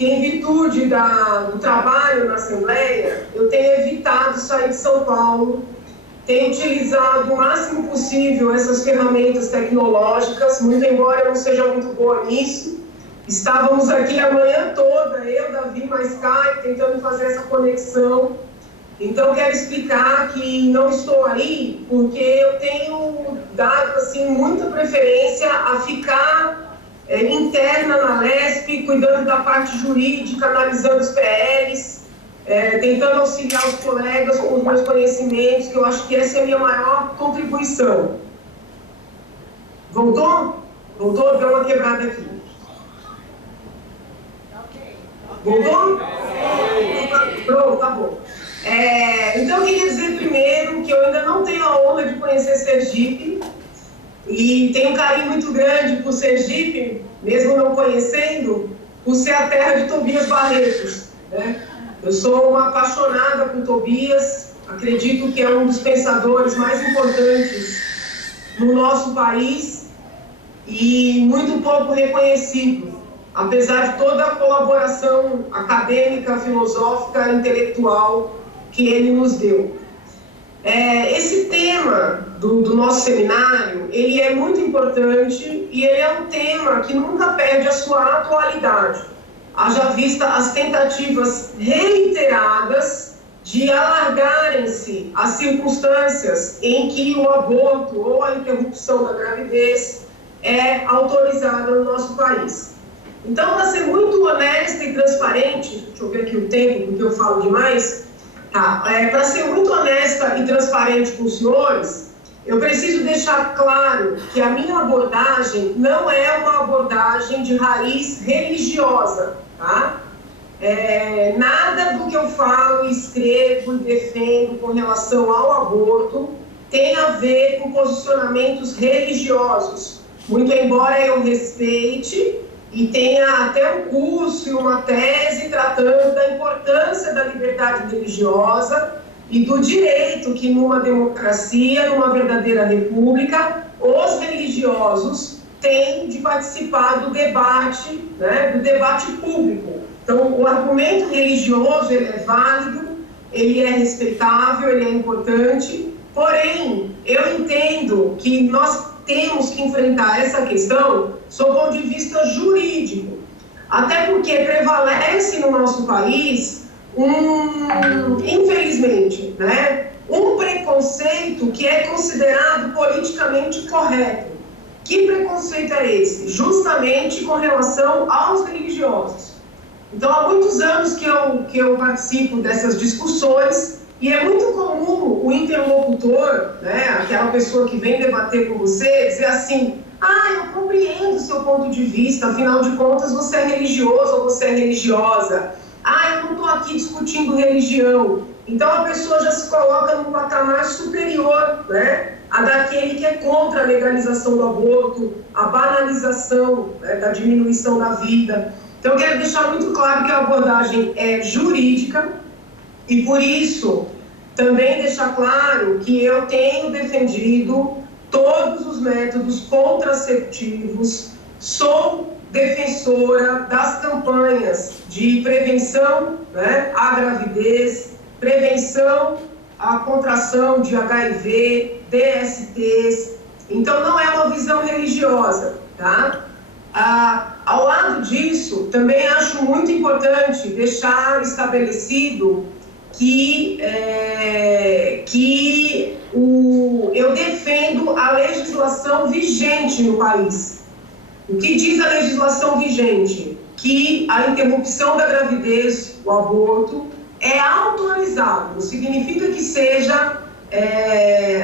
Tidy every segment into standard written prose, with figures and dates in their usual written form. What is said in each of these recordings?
que, em virtude do trabalho na Assembleia, eu tenho evitado sair de São Paulo, tenho utilizado o máximo possível essas ferramentas tecnológicas, muito embora eu não seja muito boa nisso. Estávamos aqui a manhã toda, eu, Davi, mais Caio, tentando fazer essa conexão. Então, quero explicar que não estou aí porque eu tenho dado assim, muita preferência a ficar interna na LESP, cuidando da parte jurídica, analisando os PLs, tentando auxiliar os colegas com os meus conhecimentos, que eu acho que essa é a minha maior contribuição. Voltou? Voltou? Deu uma quebrada aqui. Voltou? Pronto, tá bom. Então, eu queria dizer primeiro que eu ainda não tenho a honra de conhecer Sergipe e tenho um carinho muito grande por Sergipe, mesmo não conhecendo, por ser a terra de Tobias Barretos, né? Eu sou uma apaixonada por Tobias, acredito que é um dos pensadores mais importantes no nosso país e muito pouco reconhecido, apesar de toda a colaboração acadêmica, filosófica, intelectual que ele nos deu. Esse tema do nosso seminário, ele é muito importante e ele é um tema que nunca perde a sua atualidade, haja vista as tentativas reiteradas de alargarem-se as circunstâncias em que o aborto ou a interrupção da gravidez é autorizada no nosso país. Então, para ser muito honesta e transparente, deixa eu ver aqui o tempo, porque eu falo demais, para ser muito honesta e transparente com os senhores, eu preciso deixar claro que a minha abordagem não é uma abordagem de raiz religiosa, tá? Nada do que eu falo, escrevo e defendo com relação ao aborto tem a ver com posicionamentos religiosos, muito embora eu respeite e tenha até um curso e uma tese tratando da importância da liberdade religiosa e do direito que numa democracia, numa verdadeira república, os religiosos têm de participar do debate, né, do debate público. Então, o argumento religioso, ele é válido, ele é respeitável, ele é importante, porém, eu entendo que nós temos que enfrentar essa questão sob o ponto de vista jurídico, até porque prevalece no nosso país, infelizmente, né, um preconceito que é considerado politicamente correto. Que preconceito é esse? Justamente com relação aos religiosos. Então, há muitos anos que eu participo dessas discussões e é muito comum o interlocutor, né, aquela pessoa que vem debater com você, dizer assim: eu compreendo o seu ponto de vista, afinal de contas você é religioso ou você é religiosa. Eu não estou aqui discutindo religião. Então a pessoa já se coloca num patamar superior, né, a daquele que é contra a legalização do aborto, a banalização, né, da diminuição da vida. Então eu quero deixar muito claro que a abordagem é jurídica e por isso também deixar claro que eu tenho defendido todos os métodos contraceptivos, sou defensora das campanhas de prevenção, né, à gravidez, prevenção à contração de HIV, DSTs. Então, não é uma visão religiosa, tá? Ao lado disso, também acho muito importante deixar estabelecido que eu defendo a legislação vigente no país. O que diz a legislação vigente? Que a interrupção da gravidez, o aborto, é autorizado, não significa que seja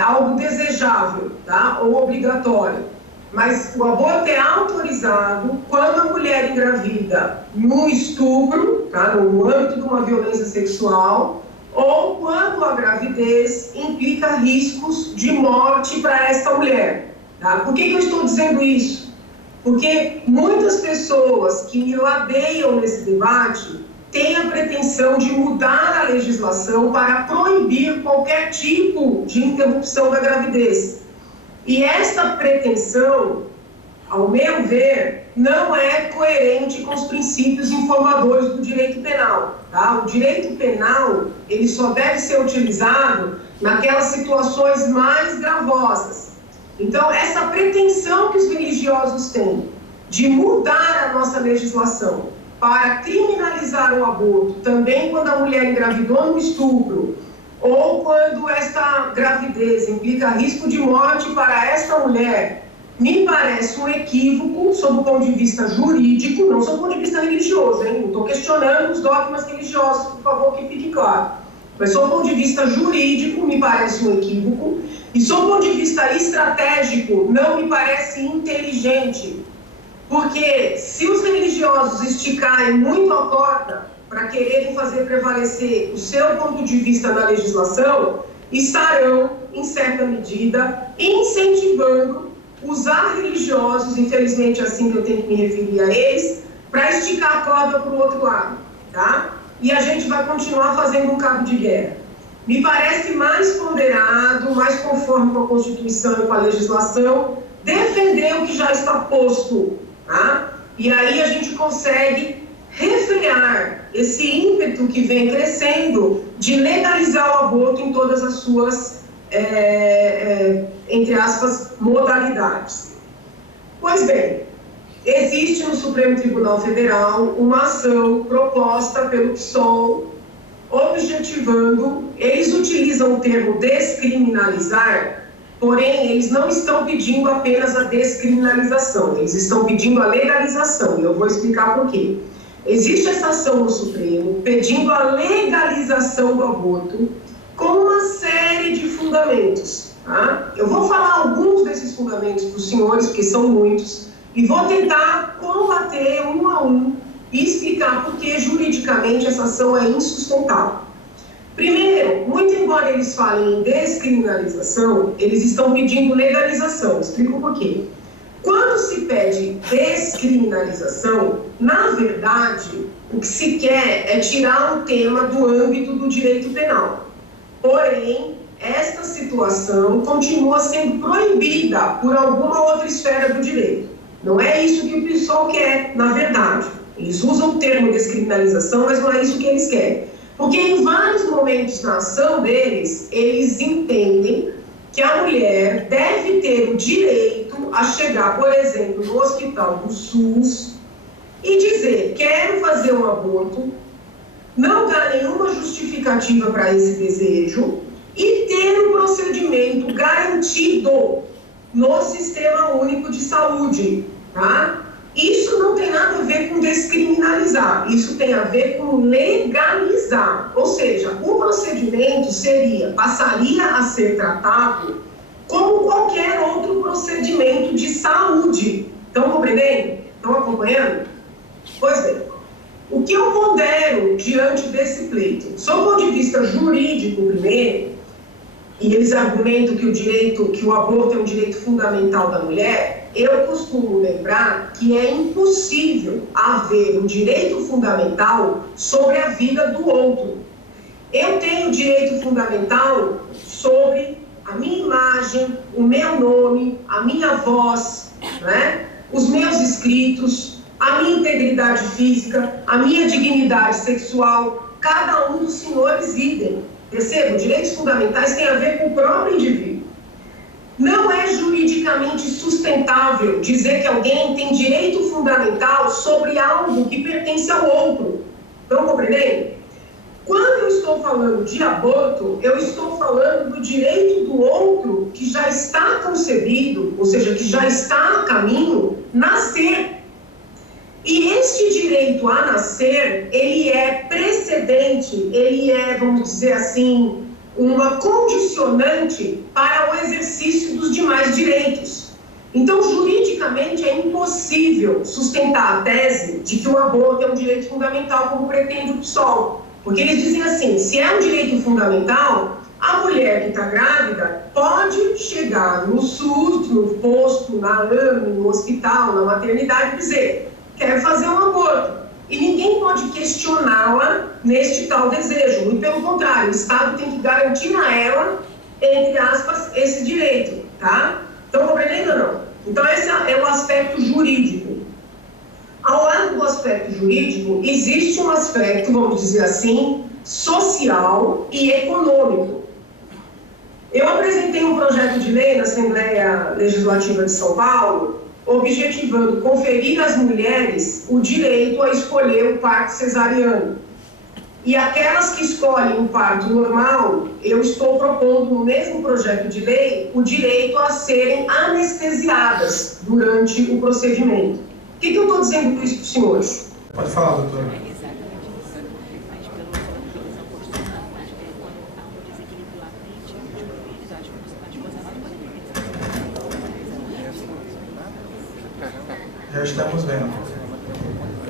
algo desejável, tá? Ou obrigatório. Mas o aborto é autorizado quando a mulher engravida no estupro, tá? No âmbito de uma violência sexual, ou quando a gravidez implica riscos de morte para esta mulher. Tá? Por que eu estou dizendo isso? Porque muitas pessoas que me ladeiam nesse debate têm a pretensão de mudar a legislação para proibir qualquer tipo de interrupção da gravidez. E esta pretensão ao meu ver, não é coerente com os princípios informadores do direito penal. Tá? O direito penal, ele só deve ser utilizado naquelas situações mais gravosas. Então, essa pretensão que os religiosos têm de mudar a nossa legislação para criminalizar o aborto, também quando a mulher engravidou no estupro, ou quando esta gravidez implica risco de morte para esta mulher, me parece um equívoco sob o ponto de vista jurídico, não sob o ponto de vista religioso, hein? Não estou questionando os dogmas religiosos, por favor, que fique claro. Mas sob o ponto de vista jurídico, me parece um equívoco, e sob o ponto de vista estratégico, não me parece inteligente. Porque se os religiosos esticarem muito a corda para quererem fazer prevalecer o seu ponto de vista na legislação, estarão, em certa medida, incentivando usar religiosos, infelizmente assim que eu tenho que me referir a eles, para esticar a corda para o outro lado, tá? E a gente vai continuar fazendo um cabo de guerra. Me parece mais ponderado, mais conforme com a Constituição e com a legislação, defender o que já está posto, tá? E aí a gente consegue refrear esse ímpeto que vem crescendo de legalizar o aborto em todas as suas entre aspas, modalidades. Pois bem, existe no Supremo Tribunal Federal uma ação proposta pelo PSOL, objetivando, eles utilizam o termo descriminalizar, porém eles não estão pedindo apenas a descriminalização, eles estão pedindo a legalização, e eu vou explicar por quê. Existe essa ação no Supremo pedindo a legalização do aborto com uma série de fundamentos. Tá? Eu vou falar alguns desses fundamentos para os senhores, porque são muitos, e vou tentar combater um a um e explicar por que juridicamente essa ação é insustentável. Primeiro, muito embora eles falem em descriminalização, eles estão pedindo legalização. Explico por quê. Quando se pede descriminalização, na verdade, o que se quer é tirar um tema do âmbito do direito penal. Porém, esta situação continua sendo proibida por alguma outra esfera do direito. Não é isso que o PSOL quer, na verdade. Eles usam o termo descriminalização, mas não é isso que eles querem. Porque em vários momentos na ação deles, eles entendem que a mulher deve ter o direito a chegar, por exemplo, no hospital do SUS e dizer: quero fazer um aborto, não dá nenhuma justificativa para esse desejo e ter um procedimento garantido no Sistema Único de Saúde, tá? Isso não tem nada a ver com descriminalizar, isso tem a ver com legalizar. Ou seja, o procedimento passaria a ser tratado como qualquer outro procedimento de saúde. Estão compreendendo? Estão acompanhando? Pois bem, o que eu pondero diante desse pleito? Sob o ponto de vista jurídico, primeiro, e eles argumentam que o aborto é um direito fundamental da mulher, eu costumo lembrar que é impossível haver um direito fundamental sobre a vida do outro. Eu tenho direito fundamental sobre a minha imagem, o meu nome, a minha voz, né? Os meus escritos, a minha integridade física, a minha dignidade sexual, cada um dos senhores idem. Percebam, direitos fundamentais têm a ver com o próprio indivíduo. Não é juridicamente sustentável dizer que alguém tem direito fundamental sobre algo que pertence ao outro. Estão compreendendo? Quando eu estou falando de aborto, eu estou falando do direito do outro que já está concebido, ou seja, que já está a caminho, nascer. E este direito a nascer, ele é precedente, ele é, vamos dizer assim, uma condicionante para o exercício dos demais direitos. Então, juridicamente, é impossível sustentar a tese de que o aborto é um direito fundamental, como pretende o PSOL. Porque eles dizem assim, se é um direito fundamental, a mulher que está grávida pode chegar no SUS, no posto, na AME, no hospital, na maternidade e dizer: quero fazer um aborto. E ninguém pode questioná-la neste tal desejo. Muito pelo contrário, o Estado tem que garantir a ela, entre aspas, esse direito, tá? Estão compreendendo ou não? Então, esse é o aspecto jurídico. Ao lado do aspecto jurídico, existe um aspecto, vamos dizer assim, social e econômico. Eu apresentei um projeto de lei na Assembleia Legislativa de São Paulo, objetivando conferir às mulheres o direito a escolher o parto cesariano. E aquelas que escolhem o parto normal, eu estou propondo no mesmo projeto de lei o direito a serem anestesiadas durante o procedimento. Por que eu estou dizendo isso para os senhores? Pode falar, doutora. Já estamos vendo.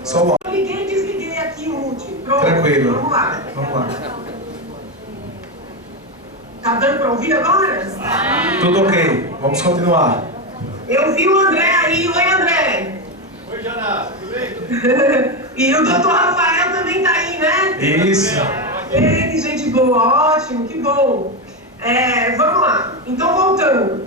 Só o Eu liguei e desliguei aqui o último. Pronto. Tranquilo. Vamos lá. Vamos lá. Tá dando para ouvir agora? Tudo ok. Vamos continuar. Eu vi o André aí. Oi, André. Oi, Jana, tudo bem? E o doutor Rafael também tá aí, né? Isso. Ele, gente boa, ótimo, que bom. Vamos lá. Então, voltando.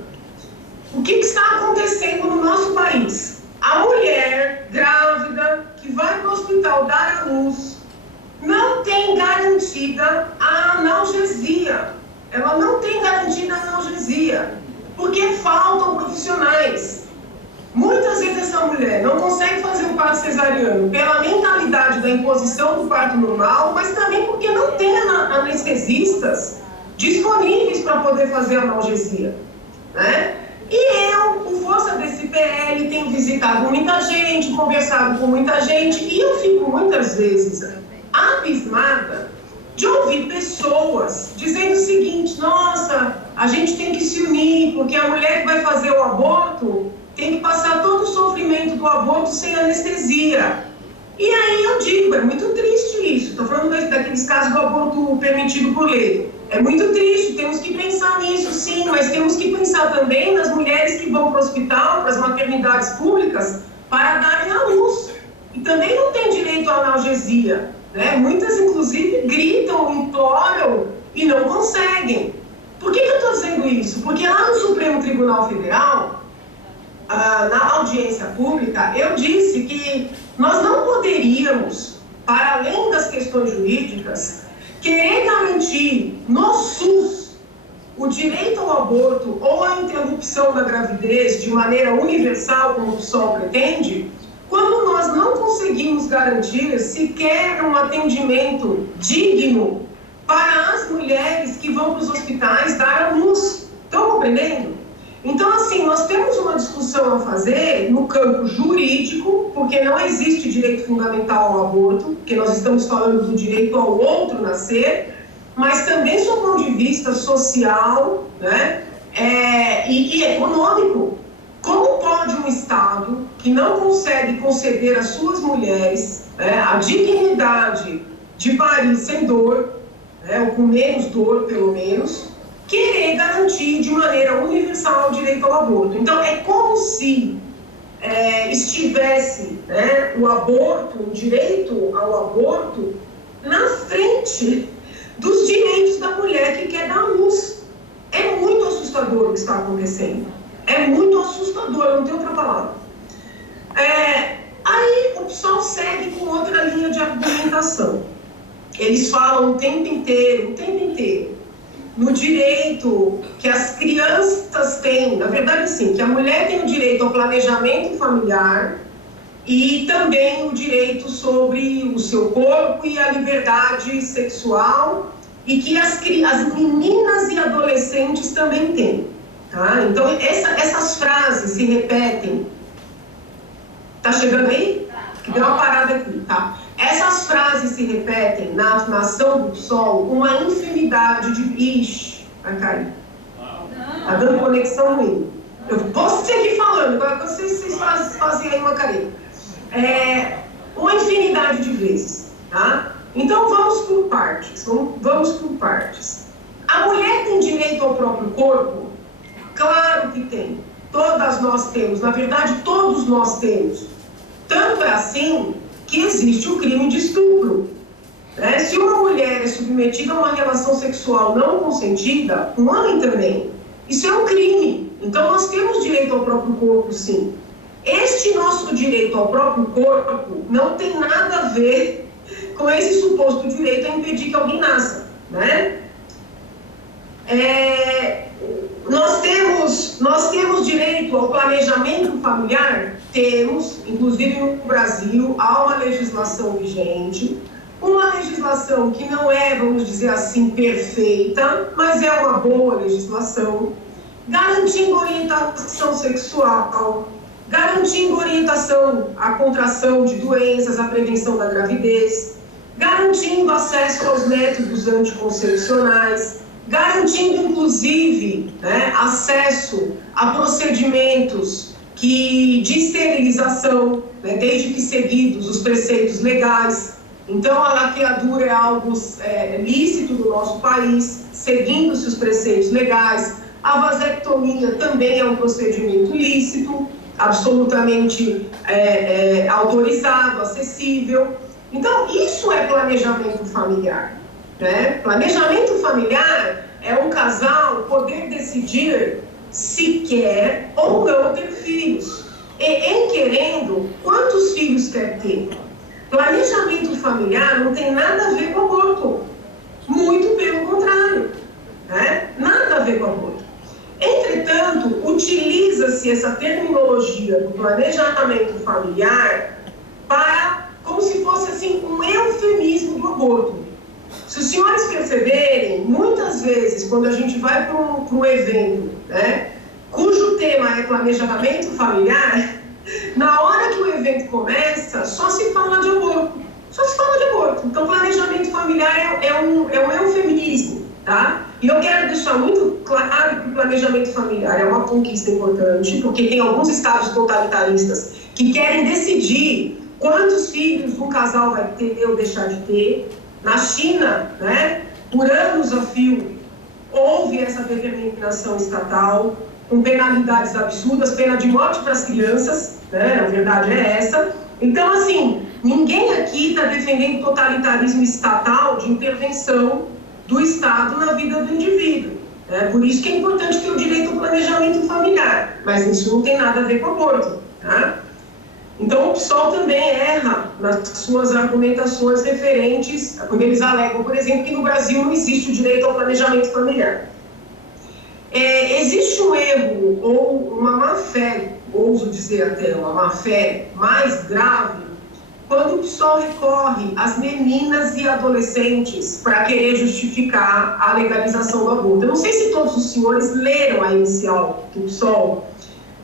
O que está acontecendo no nosso país? A mulher grávida que vai para o hospital dar à luz não tem garantida a analgesia. Ela não tem garantida a analgesia, porque faltam profissionais. Muitas vezes essa mulher não consegue fazer o parto cesariano pela mentalidade da imposição do parto normal, mas também porque não tem anestesistas disponíveis para poder fazer a analgesia, né? E eu, por força desse PL, tenho visitado muita gente, conversado com muita gente, e eu fico muitas vezes abismada de ouvir pessoas dizendo o seguinte: nossa, a gente tem que se unir, porque a mulher que vai fazer o aborto tem que passar todo o sofrimento do aborto sem anestesia. E aí eu digo, é muito triste isso. Estou falando daqueles casos do aborto permitido por lei. É muito triste, temos que pensar nisso, sim, mas temos que pensar também nas mulheres que vão para o hospital, para as maternidades públicas, para darem à luz. E também não tem direito à analgesia, né? Muitas, inclusive, gritam, imploram e não conseguem. Por que eu estou dizendo isso? Porque lá no Supremo Tribunal Federal, na audiência pública, eu disse que nós não poderíamos, para além das questões jurídicas, querer garantir no SUS o direito ao aborto ou à interrupção da gravidez de maneira universal, como o PSOL pretende, quando nós não conseguimos garantir sequer um atendimento digno para as mulheres que vão para os hospitais dar à luz. Estão compreendendo? Então, assim, nós temos uma discussão a fazer no campo jurídico, porque não existe direito fundamental ao aborto, porque nós estamos falando do direito ao outro nascer, mas também do ponto de vista social, né, e econômico. Como pode um Estado que não consegue conceder às suas mulheres, né, a dignidade de parir sem dor, né, ou com menos dor, pelo menos, querer garantir de maneira universal o direito ao aborto? Então, é como se estivesse, né, o aborto, o direito ao aborto, na frente dos direitos da mulher que quer dar luz. É muito assustador o que está acontecendo. É muito assustador, não tem outra palavra. Aí o PSOL segue com outra linha de argumentação. Eles falam o tempo inteiro, no direito que as crianças têm, na verdade sim, que a mulher tem o direito ao planejamento familiar e também o direito sobre o seu corpo e a liberdade sexual, e que as meninas e adolescentes também têm. Tá? Então, essas frases se repetem. Tá chegando aí? Que deu uma parada aqui, tá? Essas frases se repetem na ação do PSOL uma infinidade de... Ixi, vai cair. Tá dando conexão ruim. Eu posso seguir falando, agora vocês fazem aí uma careta. Uma infinidade de vezes, tá? Então, vamos por partes. Vamos por partes. A mulher tem direito ao próprio corpo? Claro que tem. Todas nós temos. Na verdade, todos nós temos. Tanto é assim que existe o crime de estupro. Né? Se uma mulher é submetida a uma relação sexual não consentida, um homem também. Isso é um crime. Então, nós temos direito ao próprio corpo, sim. Este nosso direito ao próprio corpo não tem nada a ver com esse suposto direito a impedir que alguém nasça, né? Nós temos direito ao planejamento familiar? Temos, inclusive no Brasil, há uma legislação vigente, uma legislação que não é, vamos dizer assim, perfeita, mas é uma boa legislação, garantindo orientação sexual, garantindo orientação à contração de doenças, à prevenção da gravidez, garantindo acesso aos métodos anticoncepcionais, garantindo, inclusive, né, acesso a procedimentos de esterilização, né, desde que seguidos os preceitos legais. Então, a laqueadura é algo lícito no nosso país, seguindo-se os preceitos legais. A vasectomia também é um procedimento lícito, absolutamente autorizado, acessível. Então, isso é planejamento familiar, né? Planejamento familiar é um casal poder decidir se quer ou não ter filhos. E, em querendo, quantos filhos quer ter? Planejamento familiar não tem nada a ver com aborto. Muito pelo contrário, né? Nada a ver com aborto. Entretanto, utiliza-se essa terminologia do planejamento familiar como se fosse assim um eufemismo do aborto. Se os senhores perceberem, muitas vezes, quando a gente vai para um evento, né, cujo tema é planejamento familiar, na hora que o evento começa, só se fala de aborto. Só se fala de aborto. Então, planejamento familiar é um eufemismo, tá? E eu quero deixar muito claro que o planejamento familiar é uma conquista importante, porque tem alguns estados totalitaristas que querem decidir quantos filhos um casal vai ter ou deixar de ter. Na China, né, por anos a fio, houve essa determinação estatal, com penalidades absurdas, pena de morte para as crianças, né, a verdade é essa. Então, assim, ninguém aqui está defendendo totalitarismo estatal de intervenção do Estado na vida do indivíduo. Né? Por isso que é importante ter o direito ao planejamento familiar, mas isso não tem nada a ver com aborto, tá? Então, o PSOL também erra nas suas argumentações referentes, quando eles alegam, por exemplo, que no Brasil não existe o direito ao planejamento familiar. Existe um erro ou uma má-fé, ouso dizer até uma má-fé mais grave, quando o PSOL recorre às meninas e adolescentes para querer justificar a legalização do aborto. Eu não sei se todos os senhores leram a inicial do PSOL,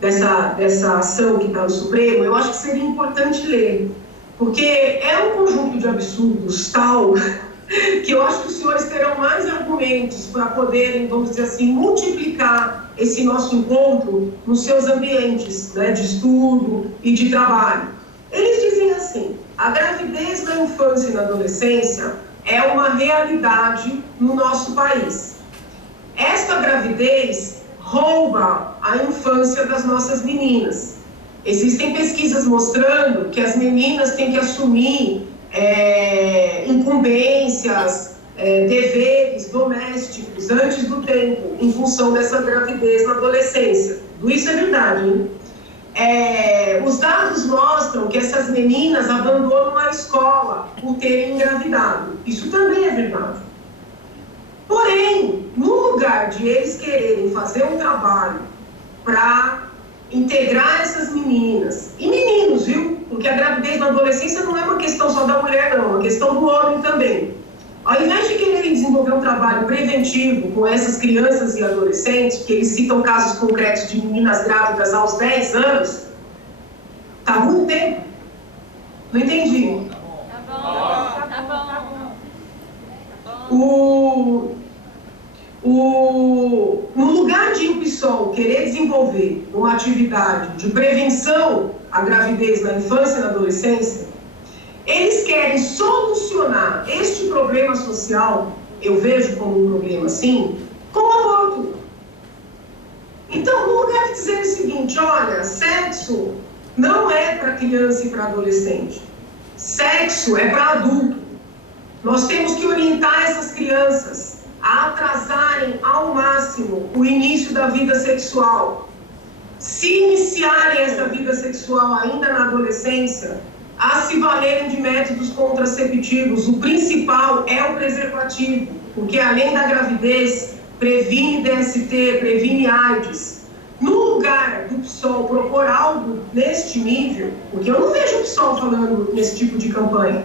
dessa ação que está no Supremo. Eu acho que seria importante ler, porque é um conjunto de absurdos tal que eu acho que os senhores terão mais argumentos para poderem, vamos dizer assim, multiplicar esse nosso encontro nos seus ambientes, né, de estudo e de trabalho. Eles dizem assim: a gravidez na infância e na adolescência é uma realidade no nosso país. Esta gravidez rouba a infância das nossas meninas. Existem pesquisas mostrando que as meninas têm que assumir incumbências, deveres domésticos antes do tempo, em função dessa gravidez na adolescência. Tudo isso é verdade, hein? Os dados mostram que essas meninas abandonam a escola por terem engravidado. Isso também é verdade. Porém, no lugar de eles quererem fazer um trabalho para integrar essas meninas, e meninos, viu? Porque a gravidez na adolescência não é uma questão só da mulher, não, é uma questão do homem também. Ao invés de quererem desenvolver um trabalho preventivo com essas crianças e adolescentes, porque eles citam casos concretos de meninas grávidas aos 10 anos, tá muito tempo. Não entendi. Tá bom. No lugar de o PSOL querer desenvolver uma atividade de prevenção à gravidez na infância e na adolescência, eles querem solucionar este problema social, eu vejo como um problema assim, com o aborto. Então, no lugar de dizer o seguinte: olha, sexo não é para criança e para adolescente, sexo é para adulto. Nós temos que orientar essas crianças a atrasarem ao máximo o início da vida sexual, se iniciarem essa vida sexual ainda na adolescência, a se valerem de métodos contraceptivos. O principal é o preservativo, porque além da gravidez, previne DST, previne AIDS. No lugar do PSOL propor algo neste nível, porque eu não vejo o PSOL falando nesse tipo de campanha,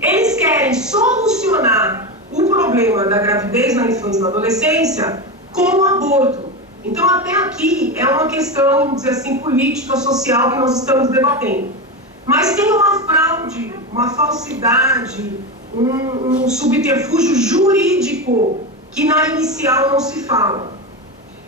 eles querem solucionar o problema da gravidez na infância e na adolescência com o aborto. Então, até aqui é uma questão, vamos dizer assim, política, social que nós estamos debatendo. Mas tem uma fraude, uma falsidade, um subterfúgio jurídico que na inicial não se fala.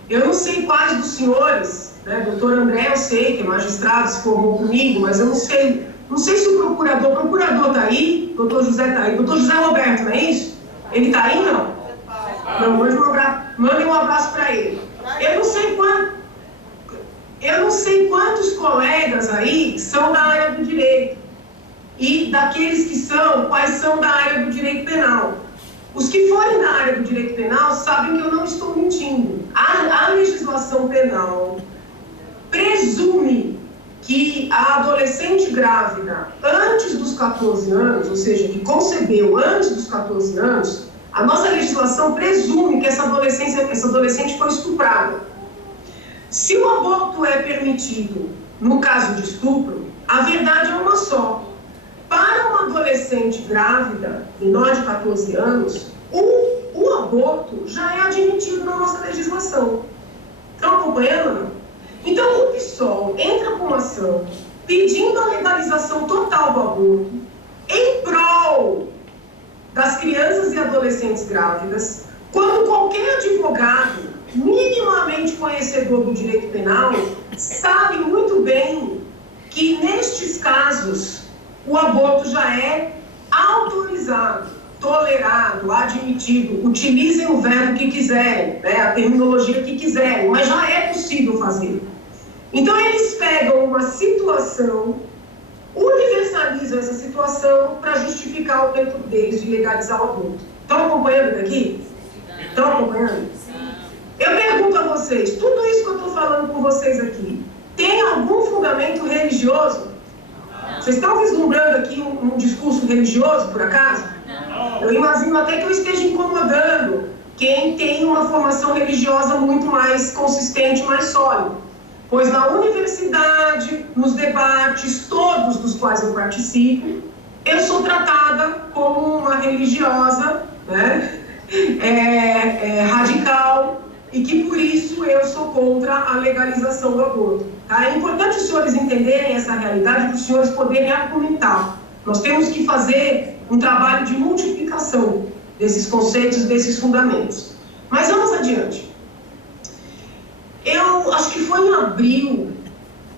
Eu não sei quais dos senhores, né, doutor André, eu sei que é magistrado, se formou comigo, mas eu não sei se o procurador está aí, doutor José está aí, doutor José Roberto, não é isso? Ele está aí, não? Não, mande um abraço para ele. Eu não sei quantos colegas aí são da área do direito. E daqueles que são, quais são da área do direito penal. Os que forem da área do direito penal sabem que eu não estou mentindo. A legislação penal presume que a adolescente grávida antes dos 14 anos, ou seja, que concebeu antes dos 14 anos, a nossa legislação presume que essa adolescente foi estuprada. Se o aborto é permitido no caso de estupro, a verdade é uma só. Para uma adolescente grávida, menor de 14 anos, o aborto já é admitido na nossa legislação. Estão acompanhando? Então, o PSOL entra com uma ação pedindo a legalização total do aborto em prol das crianças e adolescentes grávidas, quando qualquer advogado minimamente conhecedor do direito penal sabe muito bem que, nestes casos, o aborto já é autorizado, tolerado, admitido. Utilizem o verbo que quiserem, né, a terminologia que quiserem, mas já é possível fazer. Então, eles pegam uma situação, universalizam essa situação para justificar o tempo deles de legalizar o aborto. Estão acompanhando daqui? Estão acompanhando? Eu pergunto a vocês, tudo isso que eu estou falando com vocês aqui, tem algum fundamento religioso? Vocês estão vislumbrando aqui um discurso religioso, por acaso? Eu imagino até que eu esteja incomodando quem tem uma formação religiosa muito mais consistente, mais sólida. Pois na universidade, nos debates, todos dos quais eu participo, eu sou tratada como uma religiosa, né, radical, e que por isso eu sou contra a legalização do aborto. Tá? É importante os senhores entenderem essa realidade para os senhores poderem argumentar. Nós temos que fazer um trabalho de multiplicação desses conceitos, desses fundamentos. Mas vamos adiante. Eu acho que foi em abril,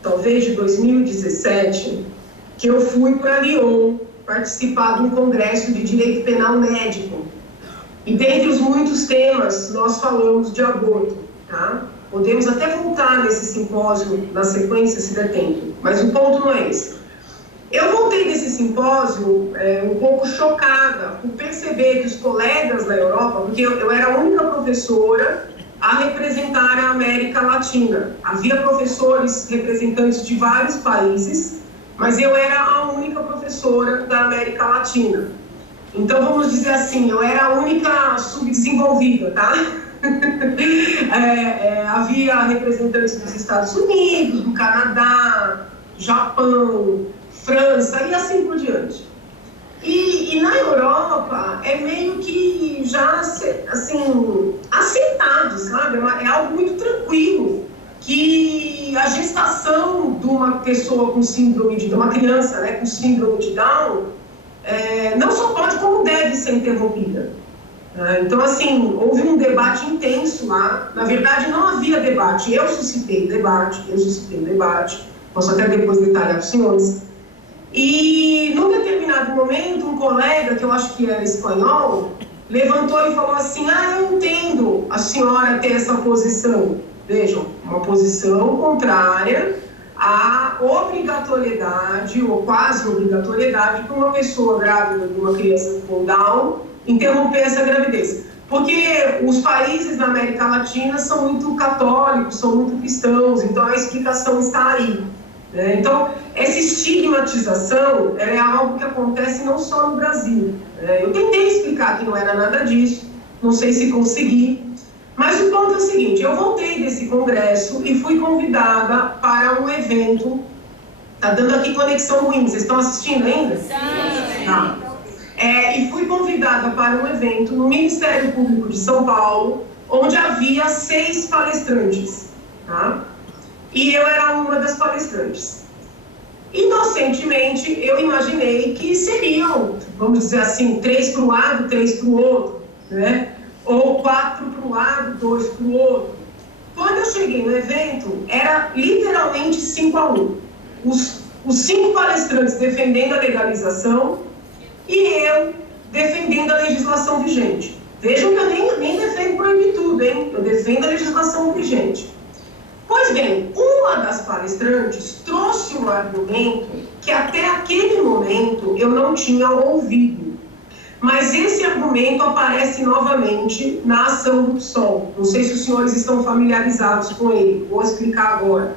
talvez de 2017, que eu fui para Lyon participar de um congresso de direito penal médico. E dentre os muitos temas, nós falamos de aborto, tá? Podemos até voltar nesse simpósio na sequência, se der tempo, mas o ponto não é esse. Eu voltei desse simpósio um pouco chocada por perceber que os colegas da Europa, porque eu era a única professora a representar a América Latina. Havia professores representantes de vários países, mas eu era a única professora da América Latina. Então, vamos dizer assim, eu era a única subdesenvolvida, tá? Havia representantes dos Estados Unidos, do Canadá, Japão, França e assim por diante. E na Europa é meio que já, assim, aceitado, sabe? É algo muito tranquilo que a gestação de uma pessoa com síndrome de Down, uma criança, né, com síndrome de Down, não só pode, como deve ser interrompida. Então, assim, houve um debate intenso lá. Na verdade, não havia debate. Eu suscitei o debate. Posso até depois detalhar para os senhores. E, num determinado momento, um colega, que eu acho que era espanhol, levantou e falou assim: eu entendo a senhora ter essa posição. Vejam, uma posição contrária à obrigatoriedade, ou quase obrigatoriedade, para uma pessoa grávida de uma criança com Down interromper essa gravidez. porque os países da América Latina são muito católicos, são muito cristãos, então a explicação está aí, né? Então, essa estigmatização é algo que acontece não só no Brasil, né? Eu tentei explicar que não era nada disso, não sei se consegui, mas o ponto é o seguinte: eu voltei desse congresso e fui convidada para um evento. Tá dando aqui conexão ruim, vocês estão assistindo ainda? Sim. Tá. E fui convidada para um evento no Ministério Público de São Paulo, onde havia 6 palestrantes, tá? E eu era uma das palestrantes. Inocentemente, eu imaginei que seriam, vamos dizer assim, 3 para um lado, 3 para o outro, né? Ou 4 para um lado, 2 para o outro. Quando eu cheguei no evento, era literalmente 5-1. Os 5 palestrantes defendendo a legalização e eu defendendo a legislação vigente. Vejam que eu nem defendo proibir tudo, hein? Eu defendo a legislação vigente. Pois bem, uma das palestrantes trouxe um argumento que até aquele momento eu não tinha ouvido. Mas esse argumento aparece novamente na ação do PSOL. Não sei se os senhores estão familiarizados com ele, vou explicar agora.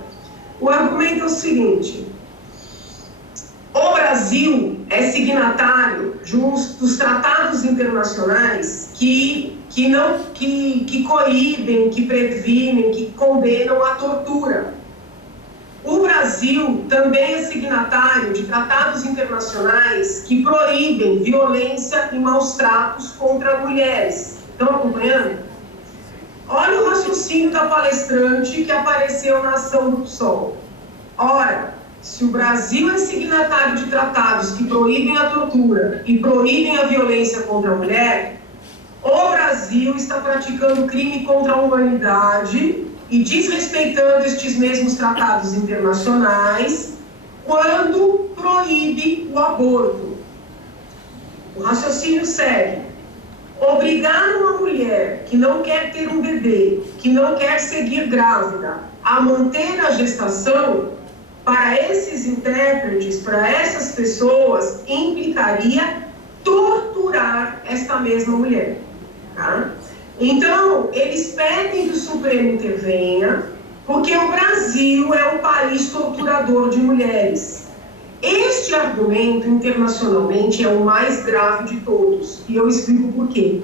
O argumento é o seguinte: o Brasil é signatário dos tratados internacionais que coíbem, que previnem, que condenam a tortura. O Brasil também é signatário de tratados internacionais que proíbem violência e maus tratos contra mulheres. Estão acompanhando? Olha o raciocínio da palestrante que apareceu na ação do PSOL. Ora, se o Brasil é signatário de tratados que proíbem a tortura e proíbem a violência contra a mulher, o Brasil está praticando crime contra a humanidade e desrespeitando estes mesmos tratados internacionais quando proíbe o aborto. O raciocínio segue. Obrigar uma mulher que não quer ter um bebê, que não quer seguir grávida, a manter a gestação, para esses intérpretes, para essas pessoas, implicaria torturar esta mesma mulher, tá? Então, eles pedem que o Supremo intervenha, porque o Brasil é um país torturador de mulheres. Este argumento, internacionalmente, é o mais grave de todos, e eu explico por quê.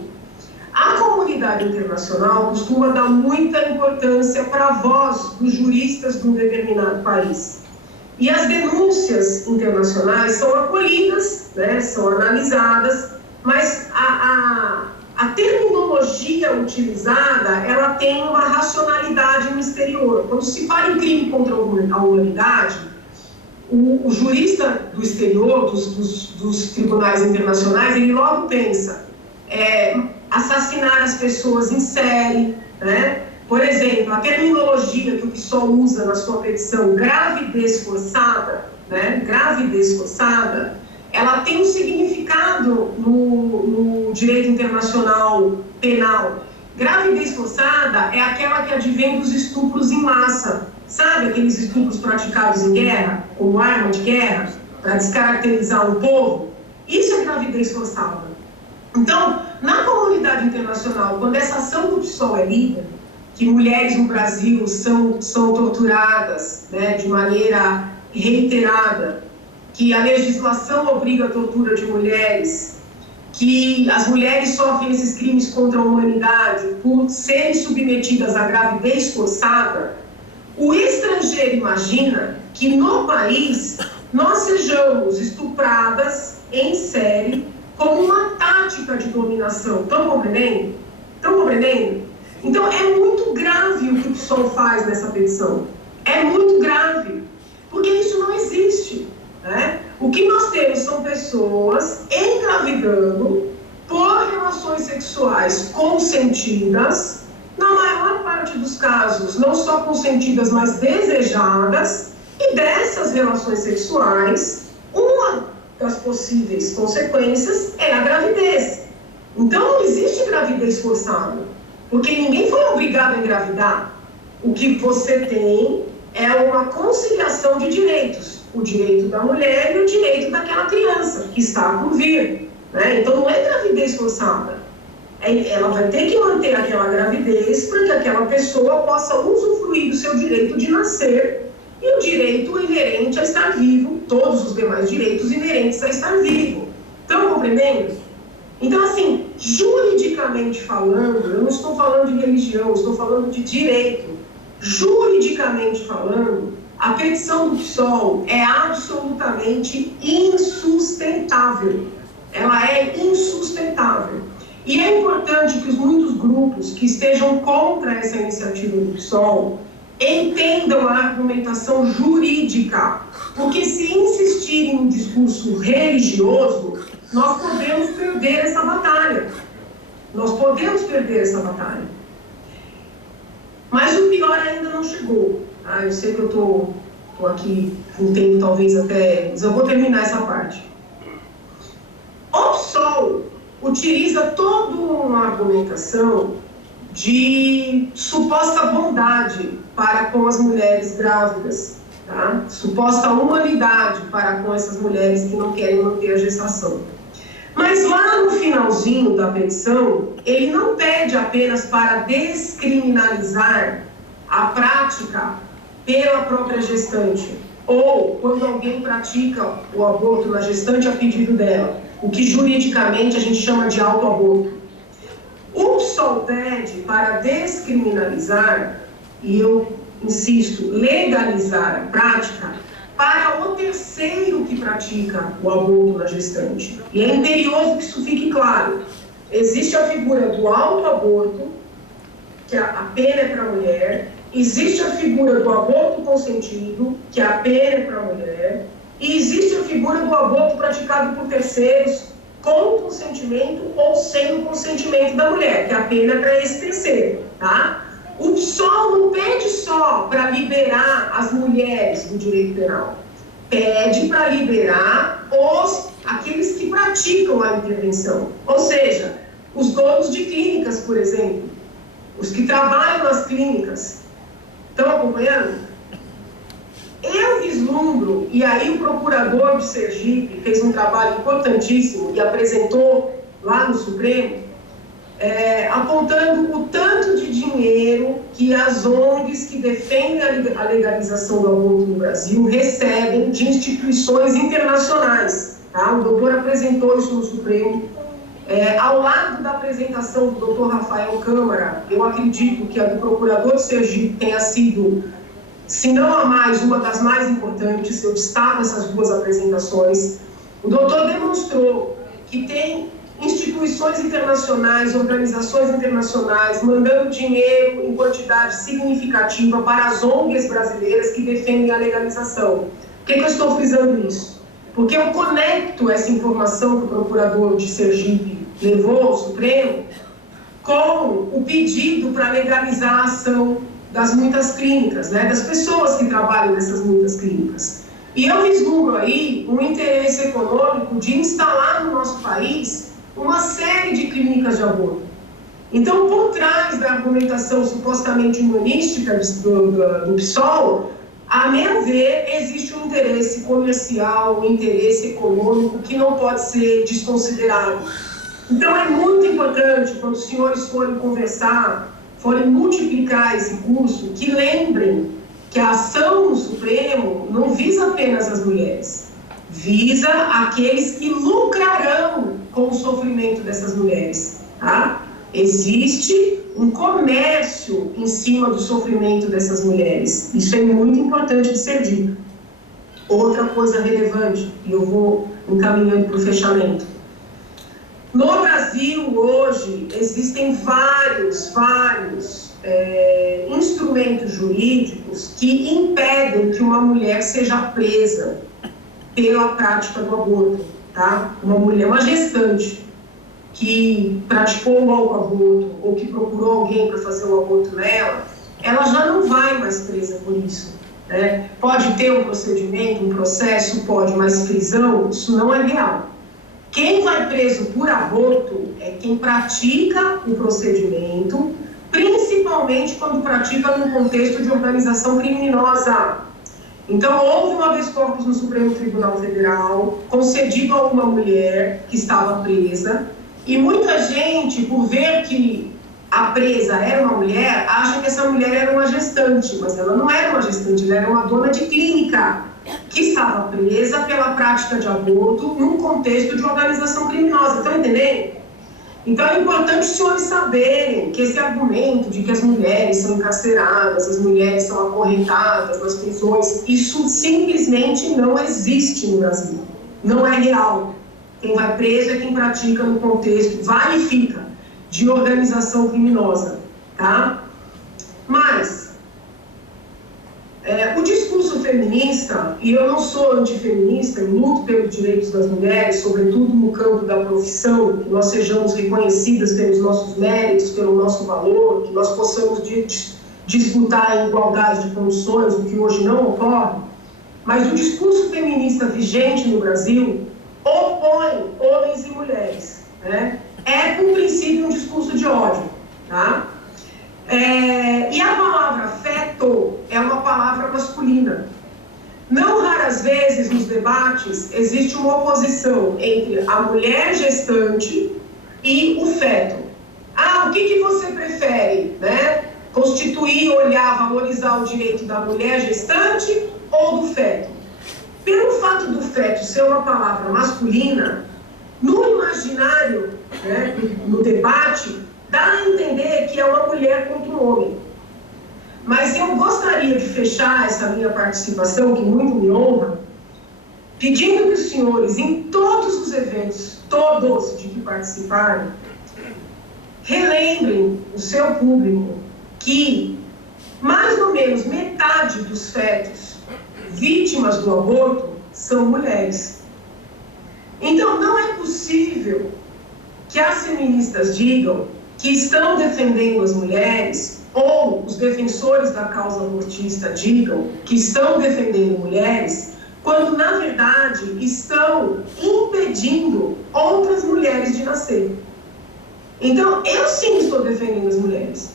A comunidade internacional costuma dar muita importância para a voz dos juristas de um determinado país. E as denúncias internacionais são acolhidas, né, são analisadas, mas a terminologia utilizada, ela tem uma racionalidade no exterior. Quando se fala em crime contra a humanidade, o jurista do exterior, dos tribunais internacionais, ele logo pensa assassinar as pessoas em série, né? Por exemplo, a terminologia que o PSOL usa na sua petição, gravidez forçada, né? Gravidez forçada, ela tem um significado no direito internacional penal. Gravidez forçada é aquela que advém dos estupros em massa. Sabe aqueles estupros praticados em guerra, como arma de guerra, para descaracterizar um povo? Isso é gravidez forçada. Então, na comunidade internacional, quando essa ação do PSOL é lida, que mulheres no Brasil são torturadas, né, de maneira reiterada, que a legislação obriga a tortura de mulheres, que as mulheres sofrem esses crimes contra a humanidade por serem submetidas à gravidez forçada, o estrangeiro imagina que no país nós sejamos estupradas em série como uma tática de dominação. Estão compreendendo? Estão compreendendo? Então é muito grave o que o PSOL faz nessa petição. É muito grave, porque isso não existe, né? O que nós temos são pessoas engravidando por relações sexuais consentidas, na maior parte dos casos, não só consentidas, mas desejadas, e dessas relações sexuais, uma das possíveis consequências é a gravidez. Então, não existe gravidez forçada, porque ninguém foi obrigado a engravidar. O que você tem é uma conciliação de direitos, o direito da mulher e o direito daquela criança que está por vir, né? Então, não é gravidez forçada. ela vai ter que manter aquela gravidez para que aquela pessoa possa usufruir do seu direito de nascer e o direito inerente a estar vivo, todos os demais direitos inerentes a estar vivo. Estão compreendendo? Então, assim, juridicamente falando, eu não estou falando de religião, estou falando de direito. Juridicamente falando, a petição do PSOL é absolutamente insustentável. Ela é insustentável. E é importante que os muitos grupos que estejam contra essa iniciativa do PSOL entendam a argumentação jurídica, porque se insistirem no discurso religioso, nós podemos perder essa batalha. Nós podemos perder essa batalha. Mas o pior ainda não chegou. Ah, eu sei que eu estou aqui com tempo, talvez até... Mas eu vou terminar essa parte. O PSOL utiliza toda uma argumentação de suposta bondade para com as mulheres grávidas, tá? Suposta humanidade para com essas mulheres que não querem manter a gestação. Mas lá no finalzinho da petição, ele não pede apenas para descriminalizar a prática pela própria gestante, ou quando alguém pratica o aborto na gestante a pedido dela, o que juridicamente a gente chama de autoaborto. O PSOL pede para descriminalizar, e eu insisto, legalizar a prática para o terceiro que pratica o aborto na gestante. E é imperioso que isso fique claro. Existe a figura do autoaborto, que a pena é para a mulher, existe a figura do aborto consentido, que a pena é para a mulher, e existe a figura do aborto praticado por terceiros, com consentimento ou sem o consentimento da mulher, que a pena é para esse terceiro, tá? O PSOL não pede só para liberar as mulheres do direito penal, pede para liberar aqueles que praticam a intervenção, ou seja, os donos de clínicas, por exemplo, os que trabalham nas clínicas. Estão acompanhando? Eu vislumbro, e aí o procurador de Sergipe fez um trabalho importantíssimo e apresentou lá no Supremo, apontando o tanto de dinheiro que as ONGs que defendem a legalização do aborto no Brasil recebem de instituições internacionais. Tá? O doutor apresentou isso no Supremo. Ao lado da apresentação do doutor Rafael Câmara, eu acredito que a do procurador de Sergipe tenha sido, se não a mais, uma das mais importantes. Eu destaco essas duas apresentações. O doutor demonstrou que tem instituições internacionais, organizações internacionais, mandando dinheiro em quantidade significativa para as ONGs brasileiras que defendem a legalização. Por que eu estou frisando isso? Porque eu conecto essa informação que o procurador de Sergipe levou ao Supremo com o pedido para legalizar a ação das muitas clínicas, né, das pessoas que trabalham nessas muitas clínicas. E eu vislumbro aí um interesse econômico de instalar no nosso país uma série de clínicas de aborto. Então, por trás da argumentação supostamente humanística do PSOL, a meu ver, existe um interesse comercial, um interesse econômico que não pode ser desconsiderado. Então, é muito importante, quando os senhores forem conversar, forem multiplicar esse curso, que lembrem que a ação no Supremo não visa apenas as mulheres, visa aqueles que lucrarão com o sofrimento dessas mulheres, tá? Existe um comércio em cima do sofrimento dessas mulheres. Isso é muito importante de ser dito. Outra coisa relevante, e eu vou encaminhando para o fechamento. No Brasil, hoje, existem vários instrumentos jurídicos que impedem que uma mulher seja presa pela prática do aborto, tá? Uma mulher, uma gestante que praticou o aborto ou que procurou alguém para fazer o aborto nela, ela já não vai mais presa por isso, né? Pode ter um procedimento, um processo, pode, mas prisão, isso não é real. Quem vai preso por aborto é quem pratica o procedimento, principalmente quando pratica num contexto de organização criminosa. Então, houve um habeas corpus no Supremo Tribunal Federal, concedido a uma mulher que estava presa, E muita gente, por ver que a presa era uma mulher, acha que essa mulher era uma gestante, mas ela não era uma gestante, ela era uma dona de clínica, que estava presa pela prática de aborto num contexto de organização criminosa. Estão entendendo? Então é importante os senhores saberem que esse argumento de que as mulheres são encarceradas, as mulheres são acorrentadas nas prisões, isso simplesmente não existe no Brasil. Não é real. Quem vai preso é quem pratica no contexto, vai e fica, de organização criminosa, tá? Mas o discurso feminista, e eu não sou antifeminista, eu luto pelos direitos das mulheres, sobretudo no campo da profissão, que nós sejamos reconhecidas pelos nossos méritos, pelo nosso valor, que nós possamos disputar a igualdade de condições, o que hoje não ocorre, mas o discurso feminista vigente no Brasil opõe homens e mulheres, né? É, por princípio, um discurso de ódio, tá? E a palavra feto é uma palavra masculina. Não raras vezes nos debates existe uma oposição entre a mulher gestante e o feto. Ah, o que você prefere, né? Constituir, olhar, valorizar o direito da mulher gestante ou do feto? Pelo fato do feto ser uma palavra masculina, no imaginário, né, no debate, dá a entender que é uma mulher contra um homem. Mas eu gostaria de fechar essa minha participação, que muito me honra, pedindo que os senhores, em todos os eventos, todos de que participarem, relembrem o seu público que mais ou menos metade dos fetos vítimas do aborto são mulheres. Então, não é possível que as feministas digam que estão defendendo as mulheres, ou os defensores da causa abortista digam que estão defendendo mulheres, quando, na verdade, estão impedindo outras mulheres de nascer. Então, eu sim estou defendendo as mulheres,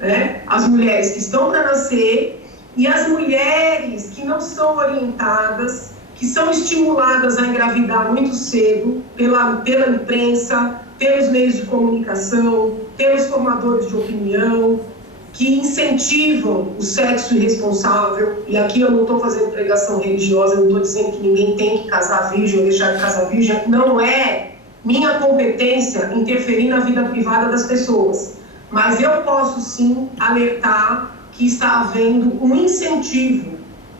né? As mulheres que estão para nascer e as mulheres que não são orientadas, que são estimuladas a engravidar muito cedo pela imprensa, pelos meios de comunicação, pelos formadores de opinião, que incentivam o sexo irresponsável. E aqui eu não estou fazendo pregação religiosa, não estou dizendo que ninguém tem que casar virgem ou deixar de casar virgem. Não é minha competência interferir na vida privada das pessoas. Mas eu posso sim alertar que está havendo um incentivo,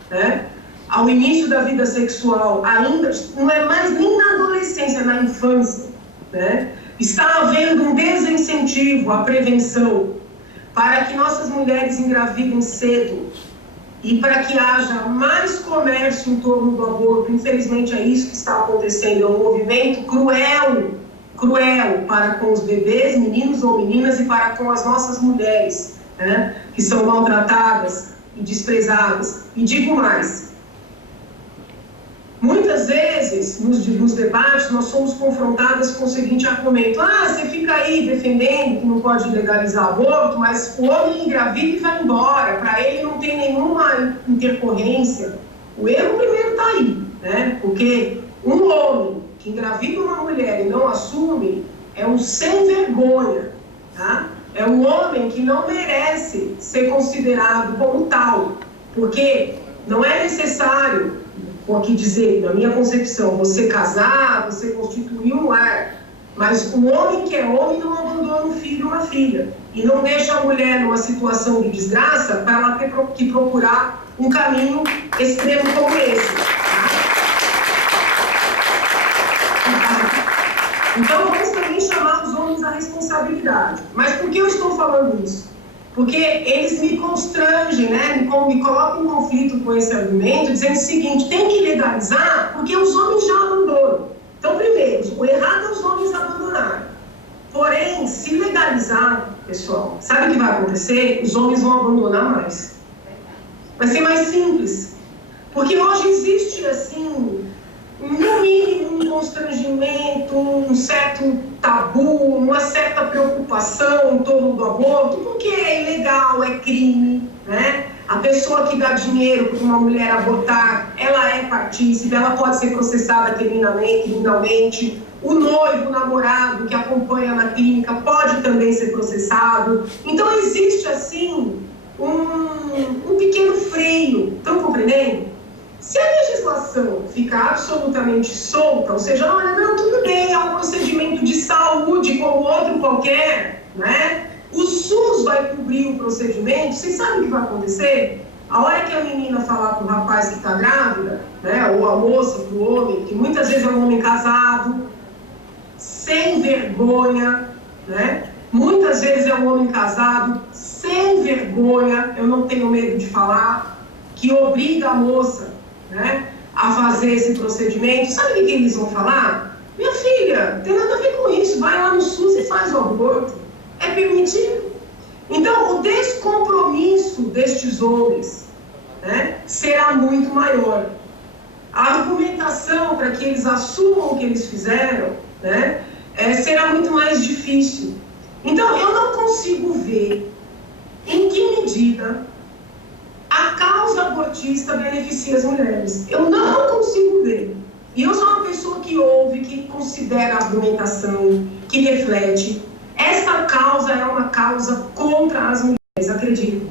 né, ao início da vida sexual, ainda não é mais nem na adolescência, na infância, né? Está havendo um desincentivo à prevenção para que nossas mulheres engravidem cedo e para que haja mais comércio em torno do aborto. Infelizmente é isso que está acontecendo, é um movimento cruel para com os bebês, meninos ou meninas, e para com as nossas mulheres, né, que são maltratadas e desprezadas. E digo mais, muitas vezes, nos debates, nós somos confrontadas com o seguinte argumento: ah, você fica aí defendendo que não pode legalizar aborto, mas o homem engravida e vai embora, para ele não tem nenhuma intercorrência. O erro primeiro está aí, né? Porque um homem que engravida uma mulher e não assume é um sem vergonha, tá? É um homem que não merece ser considerado como tal, porque não é necessário, vou aqui dizer, na minha concepção, você casar, você constituir um lar, mas o homem que é homem não abandona um filho ou uma filha, e não deixa a mulher numa situação de desgraça para ela ter que procurar um caminho extremo como esse. Tá? Então, vamos também chamar os homens à responsabilidade. Mas por que eu estou falando isso? Porque eles me constrangem, né? Me colocam em conflito com esse argumento, dizendo o seguinte: tem que legalizar porque os homens já abandonam. Então, primeiro, o errado é os homens abandonarem. Porém, se legalizar, pessoal, sabe o que vai acontecer? Os homens vão abandonar mais. Vai ser mais simples. Porque hoje existe, assim, no mínimo um constrangimento, um certo tabu, uma certa preocupação em torno do aborto, porque é ilegal, é crime, né? A pessoa que dá dinheiro para uma mulher abortar, ela é partícipe, ela pode ser processada criminalmente. O noivo, o namorado que acompanha na clínica pode também ser processado. Então, existe, assim, um pequeno freio. Estão compreendendo? Se a legislação ficar absolutamente solta, ou seja, olha, não, tudo bem, é um procedimento de saúde como outro qualquer, né? O SUS vai cobrir o procedimento, vocês sabem o que vai acontecer? A hora que a menina falar para o rapaz que está grávida, né, ou a moça para o homem, que muitas vezes é um homem casado, sem vergonha, né? Muitas vezes é um homem casado, sem vergonha, eu não tenho medo de falar, que obriga a moça, né, a fazer esse procedimento. Sabe o que eles vão falar? Minha filha, tem nada a ver com isso, vai lá no SUS e faz o aborto. É permitido. Então, o descompromisso destes homens, né, será muito maior. A argumentação para que eles assumam o que eles fizeram, né, será muito mais difícil. Então, eu não consigo ver em que medida a causa abortista beneficia as mulheres. Eu não consigo ver. E eu sou uma pessoa que ouve, que considera a argumentação, que reflete. Essa causa é uma causa contra as mulheres, acredito.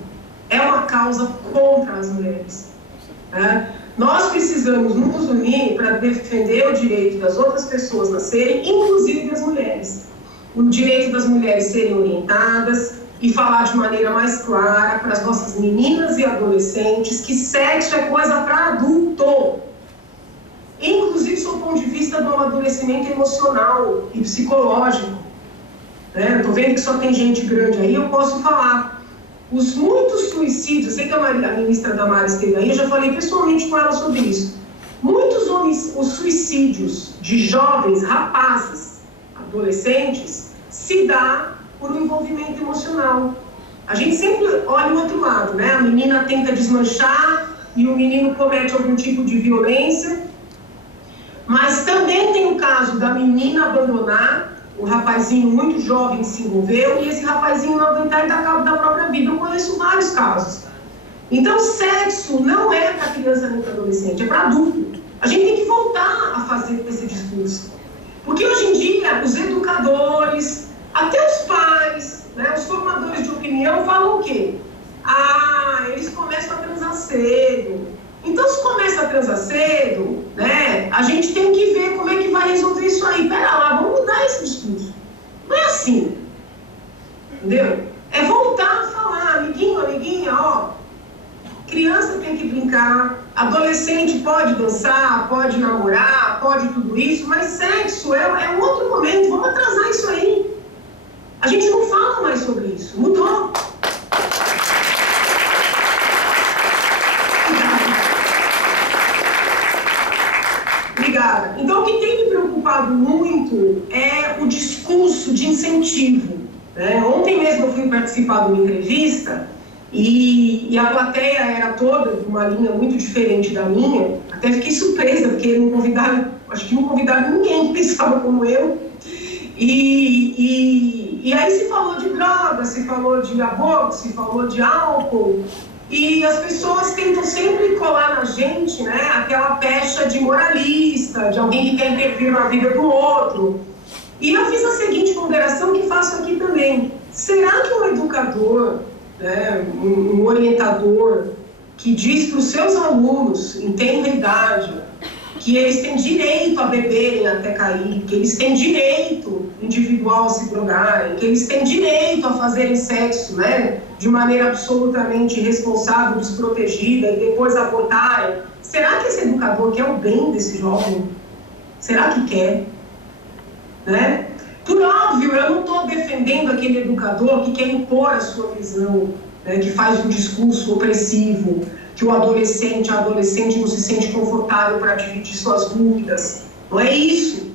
É uma causa contra as mulheres. Né? Nós precisamos nos unir para defender o direito das outras pessoas nascerem, inclusive das mulheres. O direito das mulheres serem orientadas e falar de maneira mais clara para as nossas meninas e adolescentes que sexo é coisa para adulto. Inclusive, sob o ponto de vista do amadurecimento emocional e psicológico. Eu estou vendo que só tem gente grande aí, eu posso falar. Os muitos suicídios, eu sei que a ministra Damares esteve aí, eu já falei pessoalmente com ela sobre isso. Muitos os suicídios de jovens, rapazes, adolescentes, se dá por um envolvimento emocional. A gente sempre olha o outro lado, né? A menina tenta desmanchar e o menino comete algum tipo de violência. Mas também tem o caso da menina abandonar, o rapazinho muito jovem se envolveu e esse rapazinho não aguentar e dar cabo da própria vida. Eu conheço vários casos. Então, sexo não é para criança nem para adolescente, é para adulto. A gente tem que voltar a fazer esse discurso. Porque hoje em dia, os educadores, até os pais, né, os formadores de opinião falam o quê? Eles começam a transar cedo. Então, se começa a transar cedo, né, a gente tem que ver como é que vai resolver isso aí. Pera lá, vamos mudar esse discurso. Não é assim. Entendeu? É voltar a falar, amiguinho, amiguinha, ó. Criança tem que brincar, adolescente pode dançar, pode namorar, pode tudo isso, mas sexo é um outro momento, vamos atrasar isso aí. A gente não fala mais sobre isso, mudou. Obrigada. Então, o que tem me preocupado muito é o discurso de incentivo. Né? Ontem mesmo eu fui participar de uma entrevista e a plateia era toda de uma linha muito diferente da minha. Até fiquei surpresa, porque não convidaram, acho que não convidaram ninguém que pensava como eu. E aí se falou de droga, se falou de aborto, se falou de álcool. E as pessoas tentam sempre colar na gente, né, aquela pecha de moralista, de alguém que quer intervir na vida do outro. E eu fiz a seguinte ponderação que faço aqui também. Será que um educador, né, um orientador, que diz para os seus alunos, em tenra idade, que eles têm direito a beberem até cair, que eles têm direito individual a se drogarem, que eles têm direito a fazerem sexo, né, de maneira absolutamente irresponsável, desprotegida, e depois abortarem? Será que esse educador quer o bem desse jovem? Será que quer? Né? Por óbvio, eu não estou defendendo aquele educador que quer impor a sua visão, né, que faz um discurso opressivo, que o adolescente, a adolescente não se sente confortável para dividir suas dúvidas. Não é isso.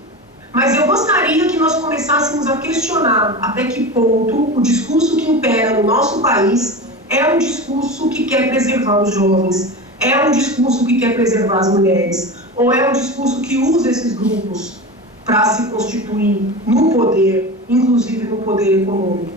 Mas eu gostaria que nós começássemos a questionar até que ponto o discurso que impera no nosso país é um discurso que quer preservar os jovens, é um discurso que quer preservar as mulheres, ou é um discurso que usa esses grupos para se constituir no poder, inclusive no poder econômico.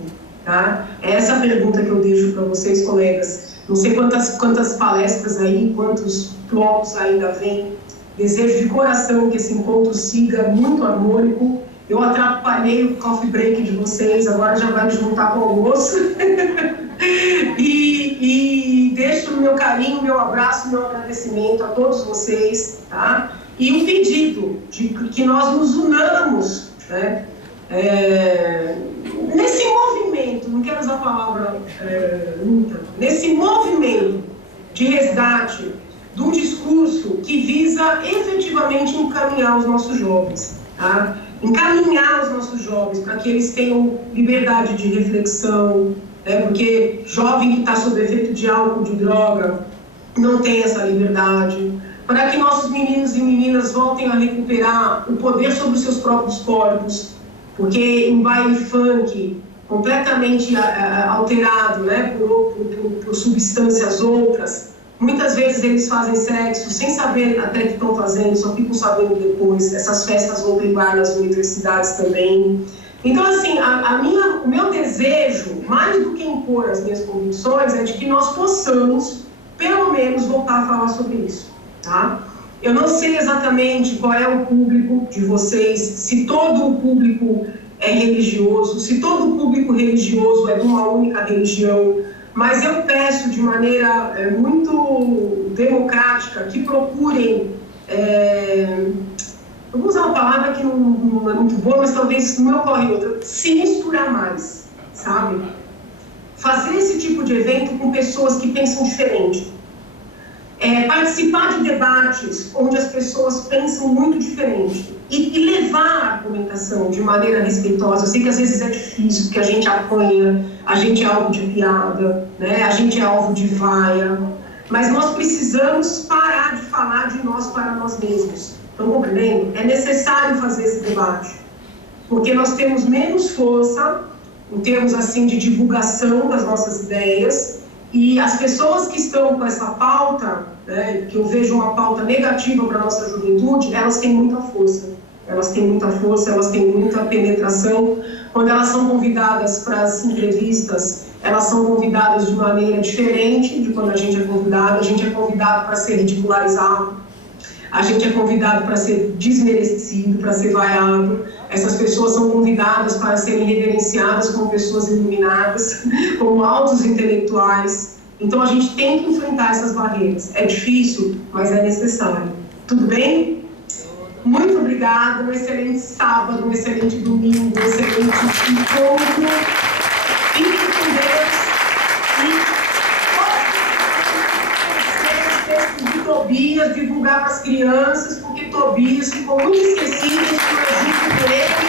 Tá? É essa a pergunta que eu deixo para vocês, colegas. Não sei quantas palestras aí, quantos blocos ainda vêm. Desejo de coração que esse encontro siga muito harmônico. Eu atrapalhei o coffee break de vocês, agora já vai me juntar com o almoço. e deixo o meu carinho, meu abraço, meu agradecimento a todos vocês, tá? E um pedido de que nós nos unamos, né? Nesse movimento, não quero usar a palavra luta, nesse movimento de resgate de um discurso que visa efetivamente encaminhar os nossos jovens, tá? Encaminhar os nossos jovens para que eles tenham liberdade de reflexão, né? Porque jovem que está sob efeito de álcool, de droga, não tem essa liberdade, para que nossos meninos e meninas voltem a recuperar o poder sobre os seus próprios corpos, porque em baile funk, completamente alterado, né, por substâncias outras, muitas vezes eles fazem sexo sem saber até que estão fazendo, só ficam sabendo depois. Essas festas vão privar nas universidades também. Então, assim, o meu desejo, mais do que impor as minhas convicções, é de que nós possamos, pelo menos, voltar a falar sobre isso, tá? Eu não sei exatamente qual é o público de vocês, se todo o público é religioso, se todo o público religioso é de uma única religião, mas eu peço de maneira muito democrática que procurem, eu vou usar uma palavra que não é muito boa, mas talvez não ocorre outra, se misturar mais, sabe? Fazer esse tipo de evento com pessoas que pensam diferente. Participar de debates onde as pessoas pensam muito diferente e levar a argumentação de maneira respeitosa. Eu sei que às vezes é difícil, porque a gente apanha, a gente é alvo de piada, né? A gente é alvo de vaia, mas nós precisamos parar de falar de nós para nós mesmos. Estão compreendendo? É necessário fazer esse debate, porque nós temos menos força em termos assim de divulgação das nossas ideias. E as pessoas que estão com essa pauta, né, que eu vejo uma pauta negativa para a nossa juventude, elas têm muita força. Elas têm muita força, elas têm muita penetração. Quando elas são convidadas para as entrevistas, elas são convidadas de maneira diferente de quando a gente é convidado. A gente é convidado para ser ridicularizado, a gente é convidado para ser desmerecido, para ser vaiado. Essas pessoas são convidadas para serem reverenciadas como pessoas iluminadas, como altos intelectuais. Então a gente tem que enfrentar essas barreiras. É difícil, mas é necessário. Tudo bem? Muito obrigada, um excelente sábado, um excelente domingo, um excelente encontro. Fiquem com Deus e de Tobias, divulgar para as crianças, porque Tobias ficou muito esquecido, isso não é justo por ele,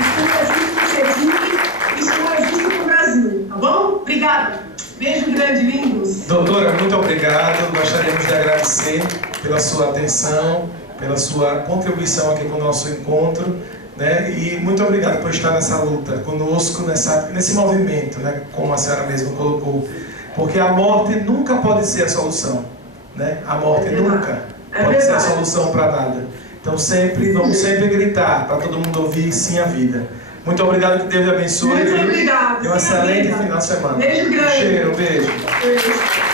isso não é justo por Sergipe, isso não é justo para o Brasil, tá bom? Obrigada. Beijo grande, lindos. Doutora, muito obrigado. Gostaríamos de agradecer pela sua atenção, pela sua contribuição aqui com o nosso encontro, né? E muito obrigado por estar nessa luta conosco, nesse movimento, né? Como a senhora mesmo colocou. Porque a morte nunca pode ser a solução, né? A morte nunca pode ser a solução para nada. Então vamos sempre gritar para todo mundo ouvir sim a vida. Muito obrigado, que Deus abençoe. Muito obrigado. E um excelente final de semana. Beijo grande. Cheiro, beijo. Beijo.